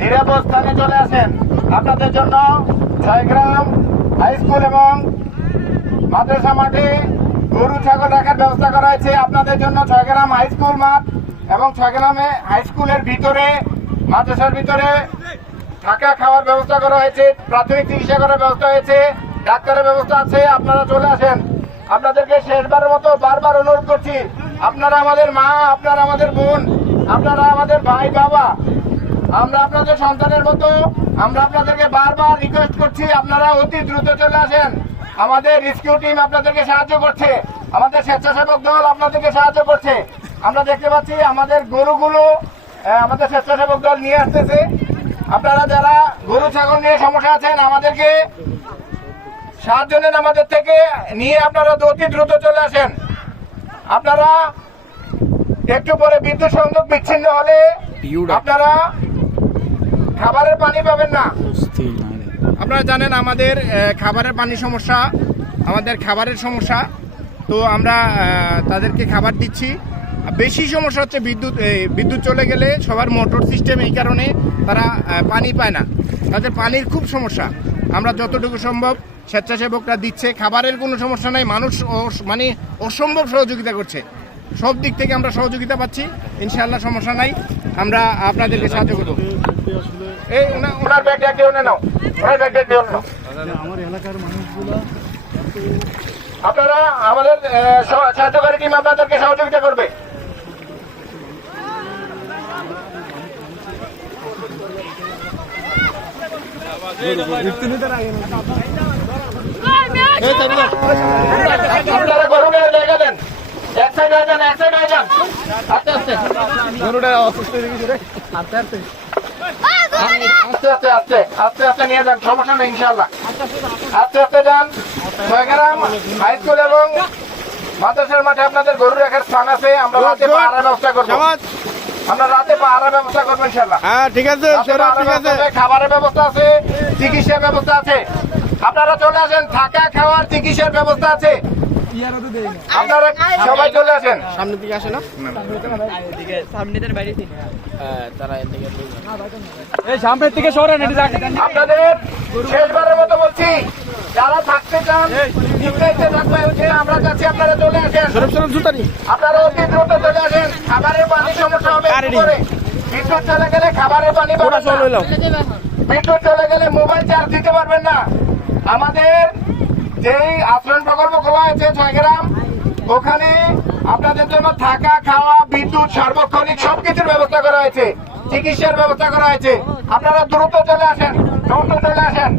নিরাপদ স্থানে চলে আসেন। আপনাদের জন্য ছয়গ্রাম হাই স্কুল এবং মাদ্রাসা মাঠে গরু ছাগল রাখার ব্যবস্থা করা হয়েছে। আপনাদের জন্য ছয়গ্রাম হাই স্কুল মাঠ এবং ছয়গ্রামে হাই স্কুলের ভিতরে মাদ্রাসার ভিতরে থাকা খাওয়ার ব্যবস্থা করা হয়েছে, প্রাথমিক চিকিৎসা করার ব্যবস্থা হয়েছে, ডাক্তারের ব্যবস্থা আছে। আপনারা চলে আসেন। আপনাদেরকে শেষবারের মতো বারবার অনুরোধ করছি, আপনারা আমাদের মা, আপনারা আমাদের বোন, আপনারা আমাদের ভাই বাবা, আমরা আপনাদের সন্তানের মতো। আমরা আপনাদেরকে বারবার রিকোয়েস্ট করছি, আপনারা অতি দ্রুত চলে আসেন। আমাদের রেস্কিউ টিম আপনাদেরকে সাহায্য করছে, আমাদের স্বেচ্ছাসেবক দল আপনাদেরকে সাহায্য করছে। আমরা দেখতে পাচ্ছি আমাদের গরুগুলো আমাদের স্বেচ্ছাসেবক দল নিয়ে আসতেছে। আপনারা যারা গরু ছাগল নিয়ে সমস্যা আছেন, আমাদেরকে সাহায্য নেন, আমাদের থেকে নিয়ে আপনারা অতি দ্রুত চলে আসেন। আপনারা একটু পরে বিদ্যুৎ সংযোগ বিচ্ছিন্ন হলে আপনারা খাবারের পানি পাবেন না। আপনারা জানেন আমাদের খাবারের পানির সমস্যা, আমাদের খাবারের সমস্যা। তো আমরা তাদেরকে খাবার দিচ্ছি। বেশি সমস্যা হচ্ছে বিদ্যুৎ চলে গেলে সবার মোটর সিস্টেম, এই কারণে তারা পানি পায় না, তাদের পানির খুব সমস্যা। আমরা যতটুকু সম্ভব স্বেচ্ছাসেবকরা দিচ্ছে, খাবারের কোনো সমস্যা নাই। মানুষ মানে অসম্ভব সহযোগিতা করছে, সব দিক থেকে আমরা সহযোগিতা পাচ্ছি। ইনশাআল্লাহ সমস্যা নাই, আমরা আপনাদেরকে সাহায্য করব। এই ওনার ব্যাগটা কেউ নাও, ওনার ব্যাগটা কেউ নাও। আমার এলাকার মানুষগুলো আপনারা আমাদের সাহায্যকারী টিম আপনাদেরকে সহযোগিতা করবে। আপনারা গরুটা জায়গা দেন, এক সাইড হয়ে যান, এক সাইড হয়ে যান, আস্তে আস্তে। গরুটা অসুস্থ হয়ে গেছে রে, আস্তে আস্তে আস্তে আস্তে আস্তে আস্তে আস্তে নিয়ে যান, সমস্যা নেই ইনশাআল্লাহ। আস্তে আস্তে যান। ছয়গ্রাম হাই স্কুল এবং মাদ্রাসার মাঠে আপনাদের গরু রাখার স্থান আছে। আমরা রাতে পাহারার ব্যবস্থা করবো, আমরা রাতে পাহারার ব্যবস্থা করবো ইনশাআল্লাহ। হ্যাঁ ঠিক আছে, ঠিক আছে। খাবারের ব্যবস্থা আছে, চিকিৎসার ব্যবস্থা আছে। আপনারা চলে আসেন, থাকা খাওয়ার চিকিৎসার ব্যবস্থা আছে। আপনারা সবাই চলে আসেন। সামনের দিকে আসে না, সামনের দিকে সরেন। আপনাদের শেষবারের মতো বলছি, যারা থাকতে চান আমরা যাচ্ছি, আপনারা চলে আসেন। আপনারা অতি দ্রুত চলে আসেন। খাবারের পানির সমস্যা হবে, বিদ্যুৎ চলে গেলে খাবারের পানি পাবেন না। বিদ্যুৎ চলে গেলে মোবাইল চার্জ দিতে পারবেন না। আমাদের যেই আশ্রয় প্রকল্প খোলা হয়েছে ছয়গ্রাম, ওখানে আপনাদের জন্য থাকা খাওয়া বিদ্যুৎ সার্বক্ষণিক সবকিছুর ব্যবস্থা করা হয়েছে, চিকিৎসার ব্যবস্থা করা হয়েছে। আপনারা দ্রুত চলে আসেন, দ্রুত চলে আসেন।